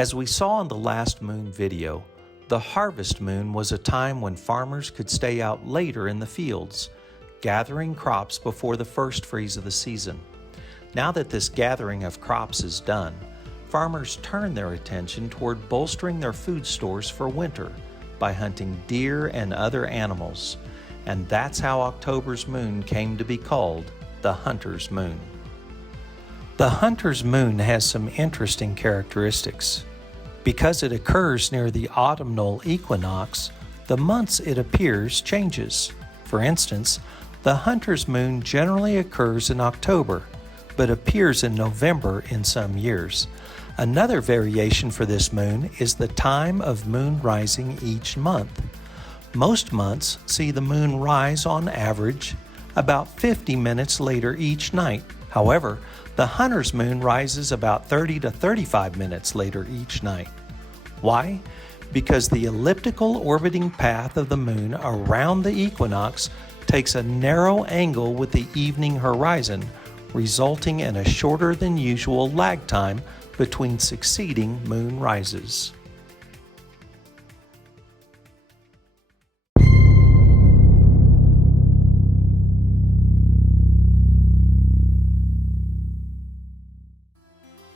As we saw in the last moon video, the harvest moon was a time when farmers could stay out later in the fields, gathering crops before the first freeze of the season. Now that this gathering of crops is done, farmers turn their attention toward bolstering their food stores for winter by hunting deer and other animals, and that's how October's moon came to be called the Hunter's Moon. The Hunter's Moon has some interesting characteristics. Because it occurs near the autumnal equinox, the months it appears changes. For instance, the Hunter's Moon generally occurs in October, but appears in November in some years. Another variation for this moon is the time of moon rising each month. Most months see the moon rise on average about 50 minutes later each night. However, the Hunter's Moon rises about 30 to 35 minutes later each night. Why? Because the elliptical orbiting path of the moon around the equinox takes a narrow angle with the evening horizon, resulting in a shorter than usual lag time between succeeding moon rises.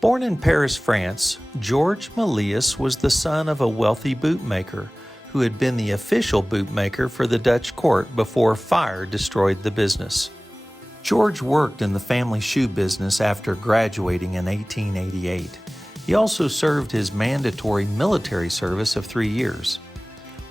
Born in Paris, France, Georges Méliès was the son of a wealthy bootmaker who had been the official bootmaker for the Dutch court before fire destroyed the business. George worked in the family shoe business after graduating in 1888. He also served his mandatory military service of 3 years.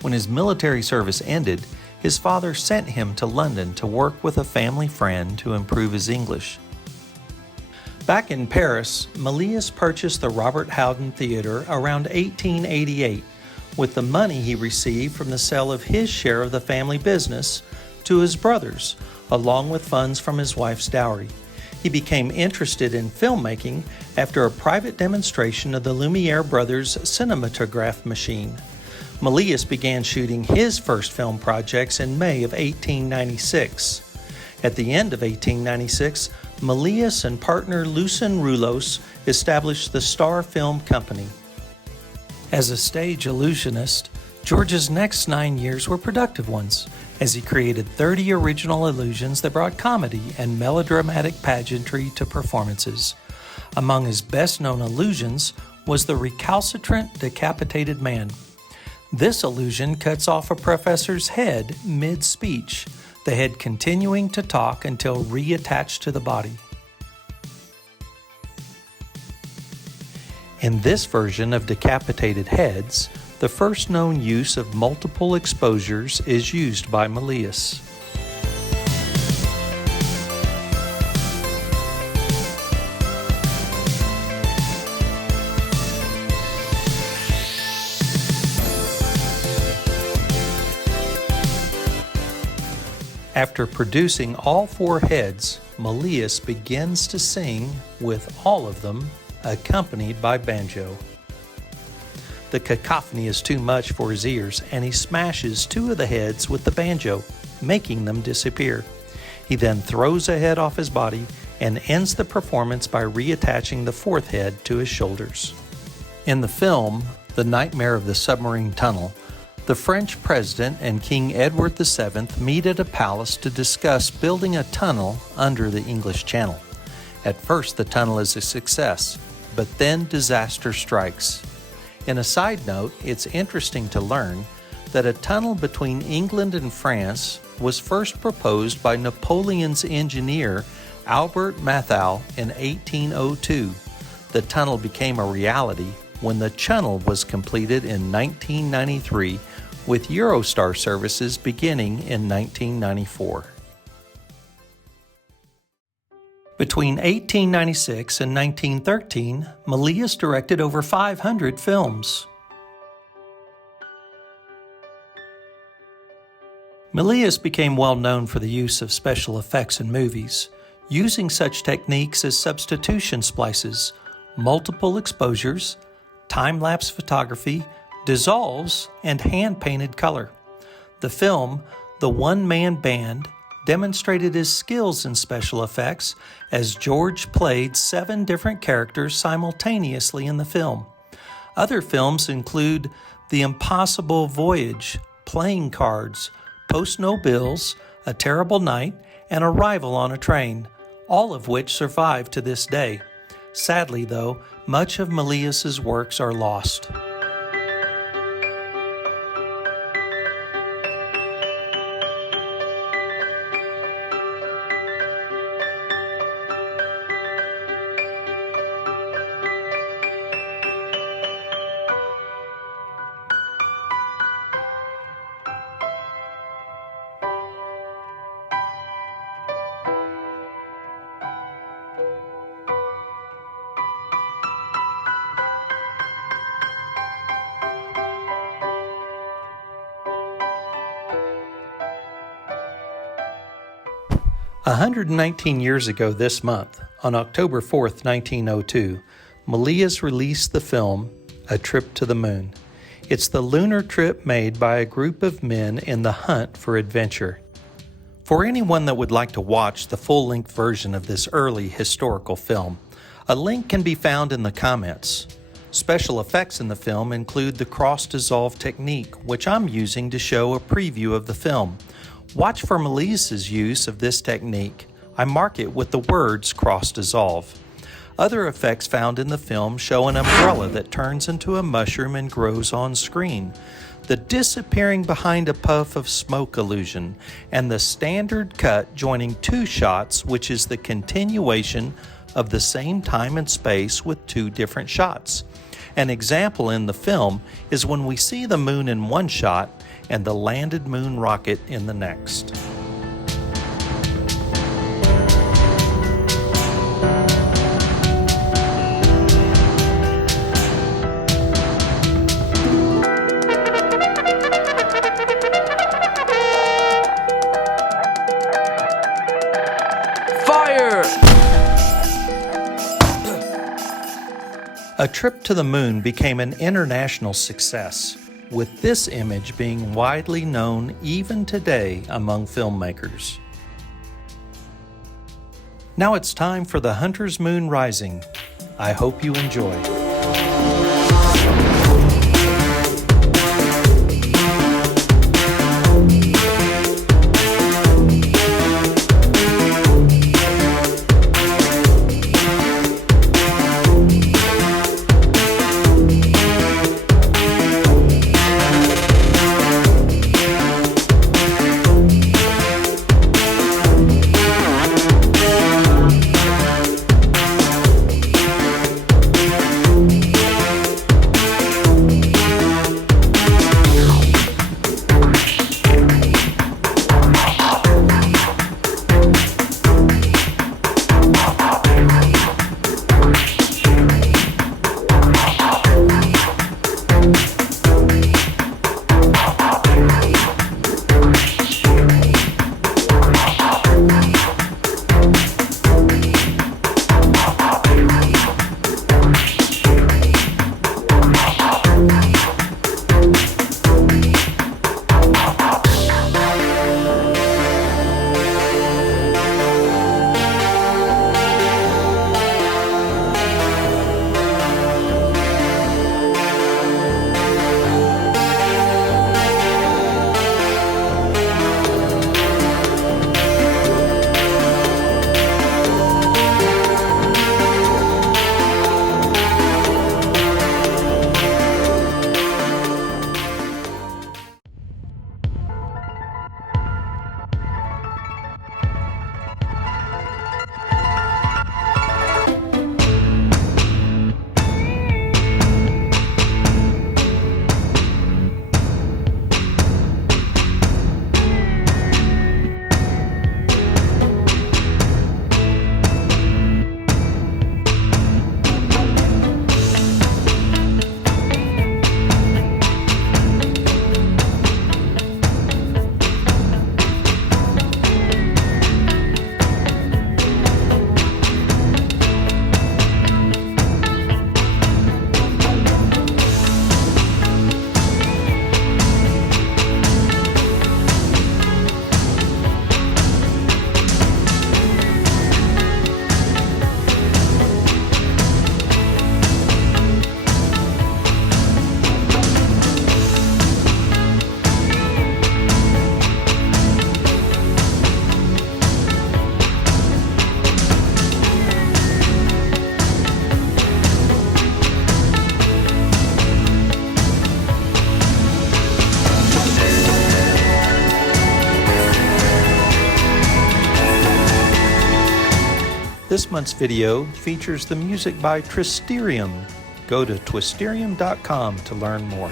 When his military service ended, his father sent him to London to work with a family friend to improve his English. Back in Paris, Méliès purchased the Robert Houdin Theatre around 1888 with the money he received from the sale of his share of the family business to his brothers, along with funds from his wife's dowry. He became interested in filmmaking after a private demonstration of the Lumiere brothers' cinematograph machine. Méliès began shooting his first film projects in May of 1896. At the end of 1896, Méliès and partner Lucien Roulos established the Star Film Company. As a stage illusionist, George's next 9 years were productive ones, as he created 30 original illusions that brought comedy and melodramatic pageantry to performances. Among his best-known illusions was the recalcitrant decapitated man. This illusion cuts off a professor's head mid-speech, the head continuing to talk until reattached to the body. In this version of decapitated heads, the first known use of multiple exposures is used by Méliès. After producing all 4 heads, Méliès begins to sing, with all of them accompanied by banjo. The cacophony is too much for his ears, and he smashes 2 of the heads with the banjo, making them disappear. He then throws a head off his body and ends the performance by reattaching the 4th head to his shoulders. In the film, The Nightmare of the Submarine Tunnel, the French president and King Edward VII meet at a palace to discuss building a tunnel under the English Channel. At first, the tunnel is a success, but then disaster strikes. In a side note, it's interesting to learn that a tunnel between England and France was first proposed by Napoleon's engineer Albert Mathau in 1802. The tunnel became a reality when the Channel was completed in 1993, with Eurostar services beginning in 1994. Between 1896 and 1913, Méliès directed over 500 films. Méliès became well known for the use of special effects in movies, using such techniques as substitution splices, multiple exposures, time-lapse photography, dissolves, and hand-painted color. The film, The One-Man Band, demonstrated his skills in special effects as George played 7 different characters simultaneously in the film. Other films include The Impossible Voyage, Playing Cards, Post No Bills, A Terrible Night, and Arrival on a Train, all of which survive to this day. Sadly, though, much of Milius's works are lost. A 119 years ago this month, on October 4th, 1902, Milius released the film A Trip to the Moon. It's the lunar trip made by a group of men in the hunt for adventure. For anyone that would like to watch the full-length version of this early historical film, a link can be found in the comments. Special effects in the film include the cross-dissolve technique, which I'm using to show a preview of the film. Watch for Milius's use of this technique. I mark it with the words cross-dissolve. Other effects found in the film show an umbrella that turns into a mushroom and grows on screen, the disappearing behind a puff of smoke illusion, and the standard cut joining two shots, which is the continuation of the same time and space with two different shots. An example in the film is when we see the moon in one shot and the landed moon rocket in the next. Fire! A Trip to the Moon became an international success, with this image being widely known even today among filmmakers. Now it's time for The Hunter's Moon Rising. I hope you enjoy. This month's video features the music by Twisterium. Go to twisterium.com to learn more.